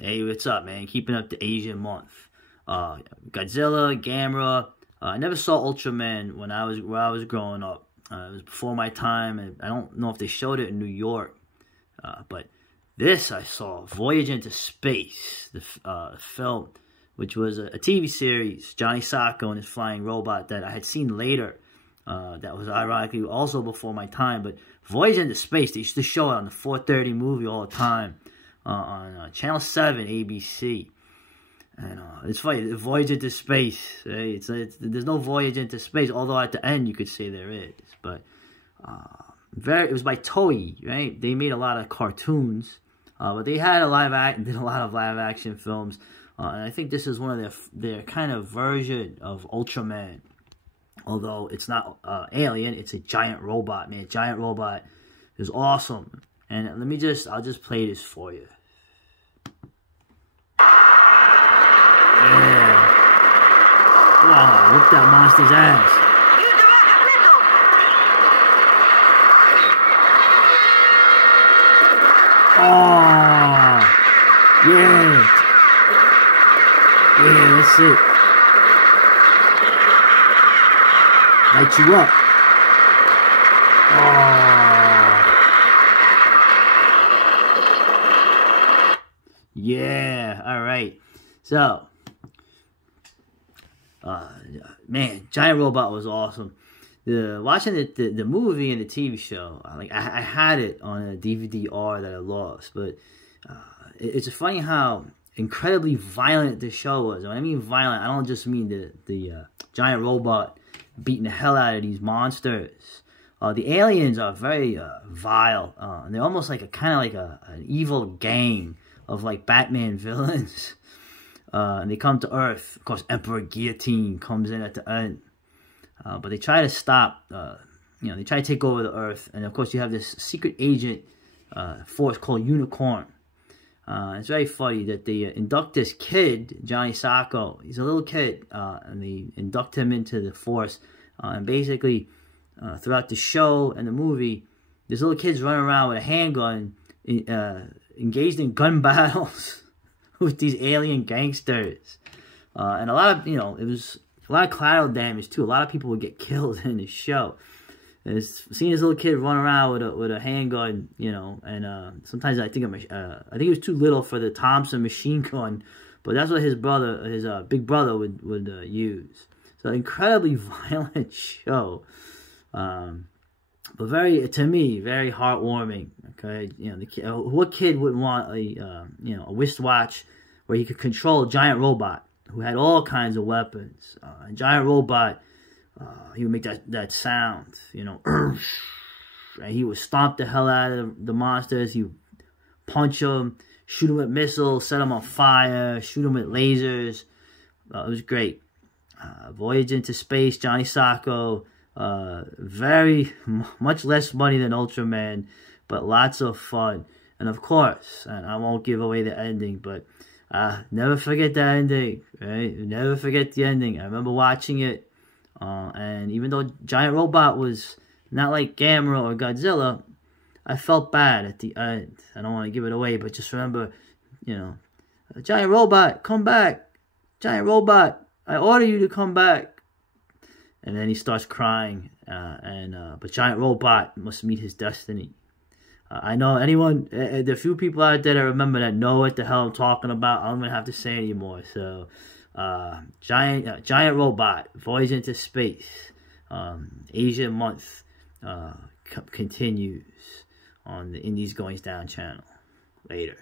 Hey, what's up, man? Keeping up the Asian month. Godzilla, Gamera. I never saw Ultraman when I was growing up. It was before my time, and I don't know if they showed it in New York. But this I saw, Voyage into Space, the film, which was a TV series, Johnny Sokko and his flying robot that I had seen later. That was ironically also before my time. But Voyage into Space, they used to show it on the 4:30 movie all the time. On Channel 7, ABC. And it's funny, Voyage into Space. Right? There's no Voyage into Space, although at the end you could say there is. But it was by Toei, right? They made a lot of cartoons, but they had did a lot of live action films. And I think this is one of their kind of version of Ultraman. Although it's not alien, it's a giant robot, man. Giant robot is awesome. And I'll just play this for you. Yeah. Wow, whoop that monster's ass. Oh, yeah. Yeah, that's it. Light you up. Oh. Yeah, all right. So, man, Giant Robot was awesome. Watching the movie and the TV show, I had it on a DVD-R that I lost, but it's funny how incredibly violent the show was. When I mean violent, I don't just mean the giant robot beating the hell out of these monsters. The aliens are very vile, and they're almost like an evil gang of like Batman villains. And they come to Earth. Of course, Emperor Guillotine comes in at the end. But they try to stop, they try to take over the Earth. And of course, you have this secret agent force called Unicorn. It's very funny that they induct this kid, Johnny Sokko. He's a little kid, and they induct him into the force. And basically, throughout the show and the movie, this little kid's running around with a handgun, engaged in gun battles with these alien gangsters. And a lot of, it was a lot of collateral damage too. A lot of people would get killed in the show. And seeing this little kid run around with a handgun, and sometimes I think he was too little for the Thompson machine gun, but that's what his big brother would use. So incredibly violent show, but to me, very heartwarming. Okay, what kid wouldn't want a wristwatch where he could control a giant robot who had all kinds of weapons? A giant robot, he would make that sound, and he would stomp the hell out of the monsters. He would punch them, shoot them with missiles, set them on fire, shoot them with lasers. It was great. Voyage into Space, Johnny Sokko. Very much less money than Ultraman, but lots of fun. And of course, and I won't give away the ending, but never forget the ending, right? Never forget the ending. I remember watching it, and even though Giant Robot was not like Gamera or Godzilla, I felt bad at the end. I don't want to give it away, but just remember, Giant Robot, come back. Giant Robot, I order you to come back. And then he starts crying, but Giant Robot must meet his destiny. I know the few people out there that remember that know what the hell I'm talking about. I don't even have to say anymore. So, Giant Robot, Voyage into Space, Asian month continues on the Indies Goings Down channel. Later.